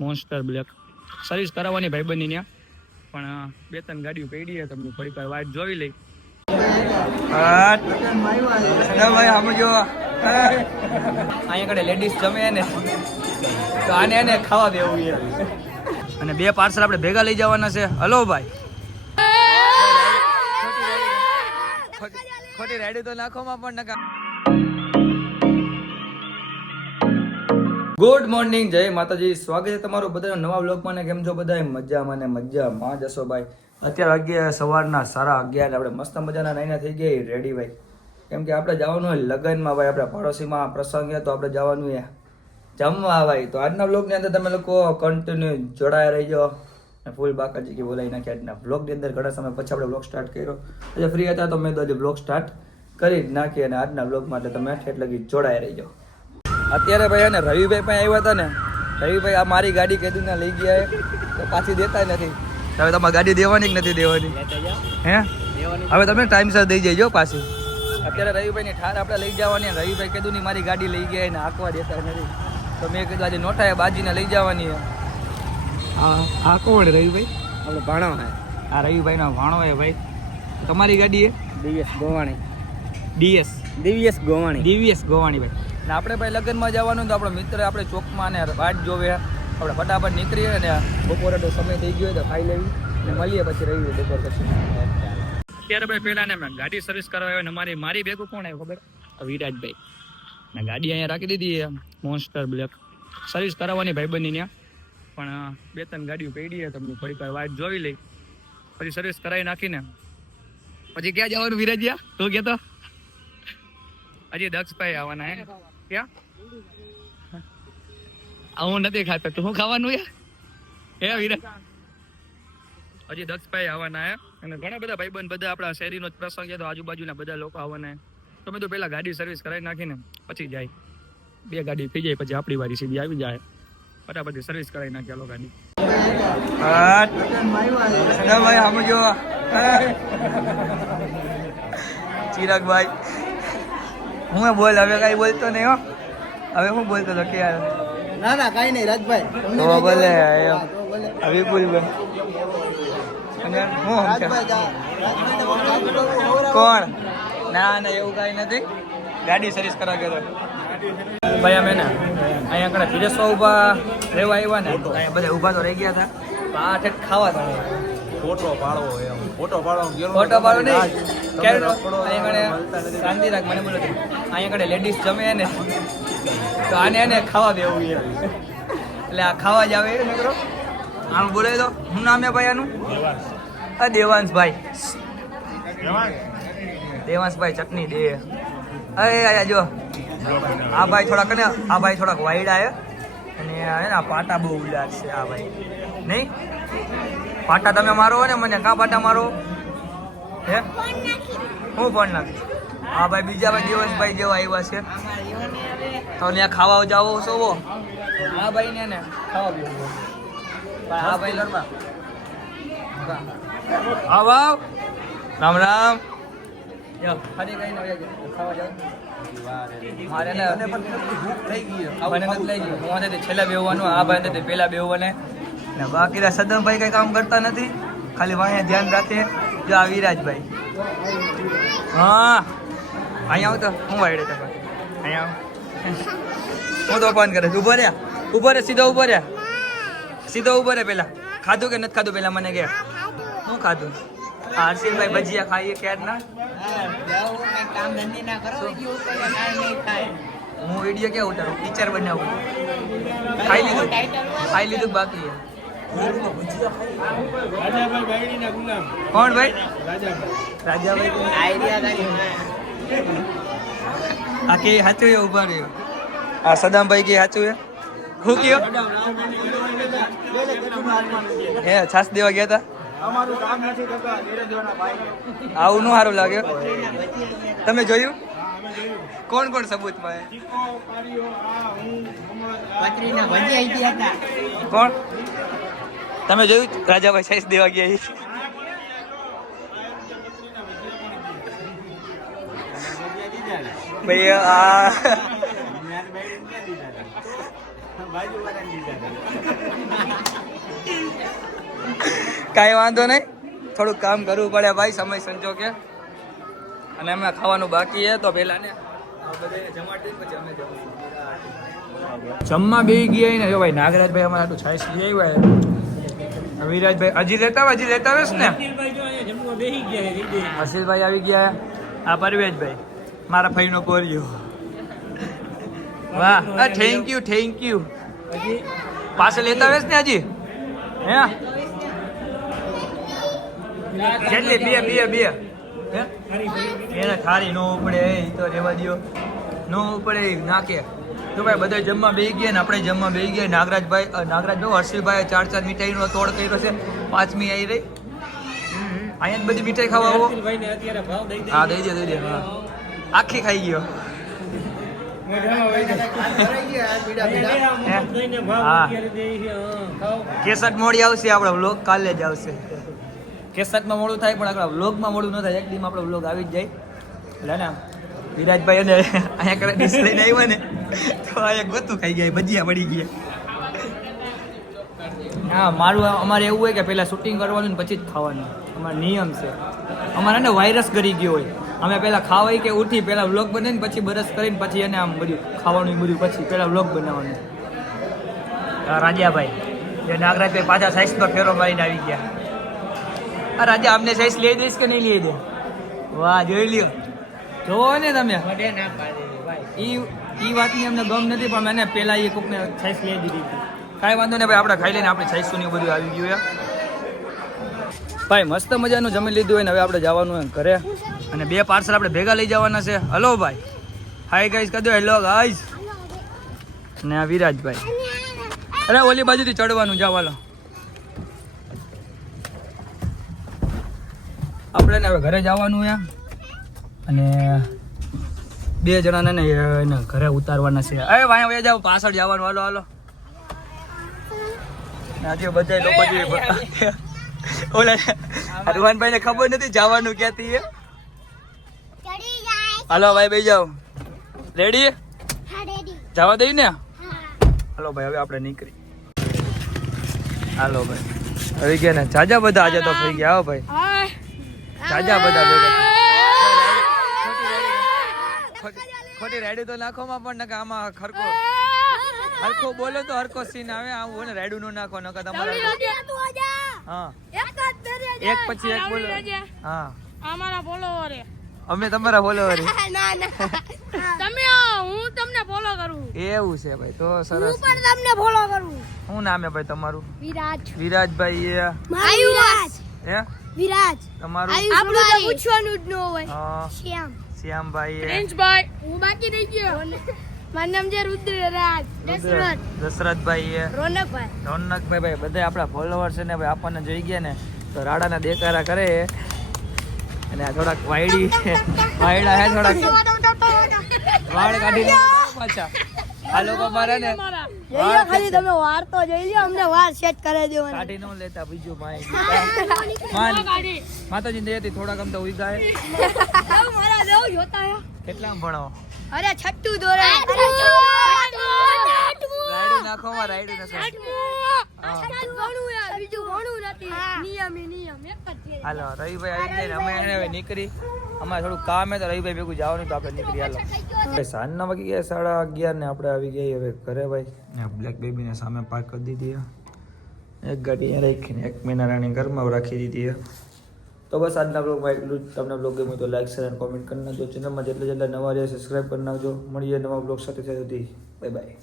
Monster black service કરાવવાની ભાઈબંધની ત્યાં પણ બે ત્રણ ગાડીઓ પડી છે તમને થોડીક વાર વાટ જોઈ લઈ. અહીંયા કડે લેડીઝ જમે ને તો આને એને ખાવા દેવું છે અને બે પાર્સલ આપણે ભેગા લઈ જવાના છે. હલો ભાઈ, ખોટી રાઈડ તો નાખોમાં પણ નકા. ગુડ મોર્નિંગ, જય માતાજી, સ્વાગત છે તમારું બધા નવા વ્લોગમાં ને કેમ છો બધા? મજામાં ને મજામાં જશો ભાઈ. અત્યારે વાગ્યા સવારના 11:30. આપણે મસ્ત મજાના નાઈના થઈ ગઈ રેડી ભાઈ, કેમ કે આપણે જવાનું હોય લગ્નમાં ભાઈ, આપણે પડોશીમાં પ્રસંગ છે તો આપણે જવાનું છે જમવા ભાઈ. તો આજના વ્લોગની અંદર તમે લોકો કન્ટિન્યુ જોડાયા રહીજો અને ફૂલ બાકાજી કે બોલાવી નાખ્યા. આજના વ્લોગની અંદર ઘણા સમય પછી આપણે વ્લોગ સ્ટાર્ટ કર્યો, એટલે ફ્રી હતા તો મેં તો હજી વ્લોગ સ્ટાર્ટ કરી જ નાખી અને આજના વ્લોગ માટે તમે ઠેઠ લગી જોડાયા રહીજો. અત્યારે ભાઈ અને રવિભાઈ પણ આવ્યા હતા ને, રવિભાઈ આ મારી ગાડી કીધું લઈ ગયા તો પાછી દેતા નથી. હવે તમારે ગાડી દેવાની કે નથી દેવાની? હે હવે તમે ટાઈમસર દઈ જજો પાછી. અત્યારે રવિભાઈની ઠાર આપણે લઈ જવાની, રવિભાઈ કીધું નહીં મારી ગાડી લઈ ગયા એને આંકવા દેતા નથી, તો મેં કીધું આજે નોઠાએ બાજીને લઈ જવાની. આ કોણ રવિભાઈ? આપણે ભાણો હે. આ રવિભાઈનો ભાણો હે ભાઈ. તમારી ગાડી હે? દિવ્યેશ ગોવાણી. દિવ્યેશ ગોવાણી ભાઈ. ને આપણે ભાઈ લગ્નમાં જવાનું તો આપણો મિત્ર આપણે ચોકમાં ને વાટ જોવે, આપણે ફટાફટ નીકળીએ ને બપોરે તો સમય થઈ ગયો તો ખાઈ લેવી ને મળીએ પછી રહીએ બપોર પછી. અત્યારે ભાઈ પહેલાં ને મેં ગાડી સર્વિસ કરવા આવ્યો ને મારી ભેગું કોણ આવ્યું ખબર? વિરાજભાઈ. ને ગાડી અહીંયા રાખી દીધી મોન્સ્ટર બ્લેક સર્વિસ કરાવવાની ભાઈબંધની ત્યાં પણ બે ત્રણ ગાડીઓ પડી છે તમને થોડીક વાર વાટ જોઈ લઈ પછી સર્વિસ કરાવી નાખીને પછી ક્યાં જવાનું વિરાજ્યા તું કહેતો? હજી દક્ષભાઈ આવવાના હે. ક્યાં? હું નથી ખાતો, તું ખાવાનું હે વિરાજ? હજી દક્ષભાઈ આવવાના હે અને ઘણા બધા ભાઈબંધ બધા આપણા શહેરીનો જ પ્રસંગ છે તો આજુબાજુના બધા લોકો આવવાના હે. તો મેં તો પહેલાં ગાડી સર્વિસ કરાવી નાખીને પછી જાય, બે ગાડી થઈ જાય પછી આપણી વારી સીધી આવી જાય. ફટાફટ સર્વિસ કરાવી નાખી ચાલો ગાડી. ચિરાગભાઈ હું બોલ, હવે કઈ બોલતો નહીં હો. હવે હું બોલતો હતો કે ના કઈ નહીં રાજભાઈ તો બોલે વિપુલ કોણ? ના એવું કઈ નથી, ગાડી સર્વિસ કરાવી ગયો ભાઈ. અમે ને અહીંયા આગળ ફિરેશવા ઊભા રહેવા આવ્યા ને, અહીંયા બધા ઊભા તો રહી ગયા હતા. આ ઠેઠ ખાવા તો ફોટો પાડવો નહીં, શાંતિ રાખ મને બોલો. અહીંયા આગળ લેડીઝ જમે ને તો આને એને ખાવા દેવું છે, એટલે આ ખાવા જ આવે મિત્રો. આમ બોલાવી દો. શું નામ છે ભાઈ આનું? દેવાંશભાઈ ચટણી દે. અરે જો આ ભાઈ થોડાક વાયડા છે અને પાટા બહુ ઉડાડ છે આ ભાઈ. નહીં પાટા તમે મારો ને મને કા પાટા મારો હે? હું પણ નાખી. હા ભાઈ બીજા ભાઈ દેવંશભાઈ જેવા આવ્યા છે તો ત્યાં ખાવા જાવો છો? હા ભાઈ ને ખાવા પીવું. હા ભાઈ ઘરમાં આવ રામ રામ. છેલ્લા બેવાનું, આ ભાઈ પેલા બેવાને ને બાકી સદનભાઈ કઈ કામ કરતા નથી, ખાલી વાંહે ધ્યાન રાખે. જો આ વિરાજભાઈ. હા અહીંયા આવ તો હું વાયડે તમે અહીંયા હું તો ફોન કરે. ઉભો રે સીધો ઉભો રે પેલા. ખાધું કે નથી ખાધું પેલા મને કે શું ખાધું? હર્ષિલભાઈ ભજીયા ખાઈએ ક્યારે ના? હું વિડીયો ક્યાં ઉતારું? ટીચર બનાવું. ખાઈ લીધું બાકી. કોણ ભાઈ? રાજાભાઈ. આ કે સાચું એ ઉભા રહ્યો. આ સદામભાઈ કે સાચું એ શું કયો? હે છાસ દેવા ગયા હતા? આવું નું સારું લાગે. તમે જોયું? કોણ સબૂતમાં? કોણ તમે જોયું? રાજાભાઈ છાસ દેવા ગયા. ભાઈ કાંઈ વાંધો નહીં, થોડુંક કામ કરવું પડે ભાઈ, સમય સંજોગે. અને અમે ખાવાનું બાકી છે તો પેલા ને બધાને જમાડી દઈએ, પછી અમે જમવા બેસી ગયા ને. જો ભાઈ નાગરાજભાઈ અમારે આટલું છાશ લઈ આવ્યા. વિરાજભાઈ હજી લેતા આવે ને. હસીરભાઈ આવી ગયા. આ પરવેશભાઈ મારા ભાઈનો કોરિયો. વાહ, થેન્ક યુ. પાસે લેતા આવે ને હજી? હે કેટલી? બે એને ખારી નો ઉપડે, એ તો રેવા દો, નો ઉપડે નાખે. તો ભાઈ બધા જમવા બેસી ગયા ને આપણે જમવા બેસી ગયા. નાગરાજભાઈ હર્ષિભાઈ 4 મીઠાઈનો તોડ કર્યો છે. 5મી આવી રહી. અહીંયા જ બધી મીઠાઈ ખાવા આવો. હા દઈ દે. હા આખી ખાઈ ગયો. કેસટ મોડી આવશે, આપણા વ્લોગ કાલે જ આવશે. કેસટમાં મોડું થાય પણ આપણા વ્લોગમાં મોડું ન થાય. એક દી આપણો વ્લોગ આવી જ જાય. એટલે ને વિરાજભાઈ અને અહીંયા કરે ડીશ લઈને આવ્યા ને તો અહીંયા ગોતું ખાઈ ગયા, ભજીયા પડી ગયા. હા અમારે એવું હોય કે પહેલાં શૂટિંગ કરવાનું ને પછી જ ખાવાનું. અમારો નિયમ છે. અમારે ને વાયરસ કરી ગયો હોય. અમે પહેલાં ખાવાય કે ઉઠી પહેલાં વ્લોગ બનાવીને પછી બરસ કરીને પછી એને આમ બધું ખાવાનું બધું પછી પહેલાં વ્લોગ બનાવવાનું. રાજાભાઈ જે નાગરાજભાઈ પાછા સાઈઝમાં ફેરો મારીને આવી ગયા. આ રાજા અમને સાઈઝ લઈ દઈશ કે નહીં લઈ દે? વાહ જોઈ લ્યો, જોવો ને તમે. એ વાતની અમને ગમ નથી પણ મને પહેલાં એ કોકને સાઈઝ લઈ દીધી હતી. કાંઈ વાંધો નહીં ભાઈ, આપણે ખાઈ લઈને આપણે સાઈઝ ને બધું આવી ગયું. ભાઈ મસ્ત મજાનું જમી લીધું હોય ને હવે આપણે જવાનું હોય ઘરે. અને 2 પાર્સલ આપણે ભેગા લઈ જવાના છે. હલો ભાઈ, હાય ગાઈસ કહી દો. Hello guys. ને આ વિરાજભાઈ. અરે ઓલી બાજુથી ચડવાનું જાવ. હાલો આપણે ને હવે ઘરે જવાનું છે. અને 2 જણાને ને એને ઘરે ઉતારવાના છે. અરે વાયા વયા જાવ, પાછળ જવાનું. હાલો આજે બધા લોકો જે ઓલા હરવાનભાઈ ને ખબર નથી જવાનું ક્યાંથી છે. હાલો ભાઈ બેસી જાઓ. રેડી? જવા દઈ ને. હાલો ભાઈ હવે આપણે નીકળી. હાલો ભાઈ આવી ગયા ને. જાજા બધા આજે તો થઈ ગયા. આવો ભાઈ, જાજા બધા ભેગા. ખોટી રાયડું તો નાખોમાં પણ નકા આમાં હરખો બોલો તો હરખો સીન આવે. આવું ને રાયડું નો નાખો નકા તમારે. હા એક પછી એક બોલો. હા અમારા ફોલોવર અમે તમારા ફોલોવર. તમે હું તમને ફોલો કરું. એવું છે ભાઈ, તો સરસ. હું પણ તમને ફોલો કરું. શું નામ છે ભાઈ તમારું? વિરાજભાઈ. વિરાજભાઈ. હે વિરાજ. તમારું? આપણું તો પૂછવાનું જ ન હોય. શ્યામભાઈ. પ્રિન્સભાઈ. હું બાકી રહી ગયો. મારું નામ છે રુદ્રરાજ. દશરથભાઈ. રોનકભાઈ. ભાઈ બધા આપણા ફોલોવર છે ને ભાઈ, આપણને જોઈ ગયા ને તો રાડાના દેકારા કરે. અને આ થોડાક વાયડા હે, થોડાક વાળ કાઢી પાછા. આ લોકો મારે ને ખાલી તમે વાર તો જોઈ લો, અમને વાર સેટ કરી દેવાની. કાઢી ન લેતા બીજું માતાજી દયાથી થોડાક આમ તો ઉઈ જાય. મારા દેવ જોતા હે. કેટલામ ભણો? અરે છઠ્ઠું ધોરણ. રાયડું નાખો માં, રાયડું નાખો. બીજું ભણવું નથી. નિયમ એક જ છે. હાલો રવિભાઈ આવી ગયા ને અમે એને હવે નીકળી. અમારે થોડું કામ હે તો રવિભાઈ ભેગું જવાનું તો આપણે નીકળી. હાલો સાંજના વાગી ગયા 11:30 ને આપણે આવી ગયા હવે ઘરે. ભાઈ બ્લેક બેબીને સામે પાર્ક કરી દીધી. એક ગાડી અહીંયા રાખીને એક મહિના રાણી ઘરમાં રાખી દીધી. તો બસ આજના બ્લોગમાં એટલું જ. તમને બ્લોગ ગમ્યું તો લાઈક શેર અને કોમેન્ટ કરી નાખજો. ચેનલમાં જેટલા નવા રહે સબસ્ક્રાઈબ કરી નાખજો. મળીએ નવા બ્લોગ સાથે. Bye bye.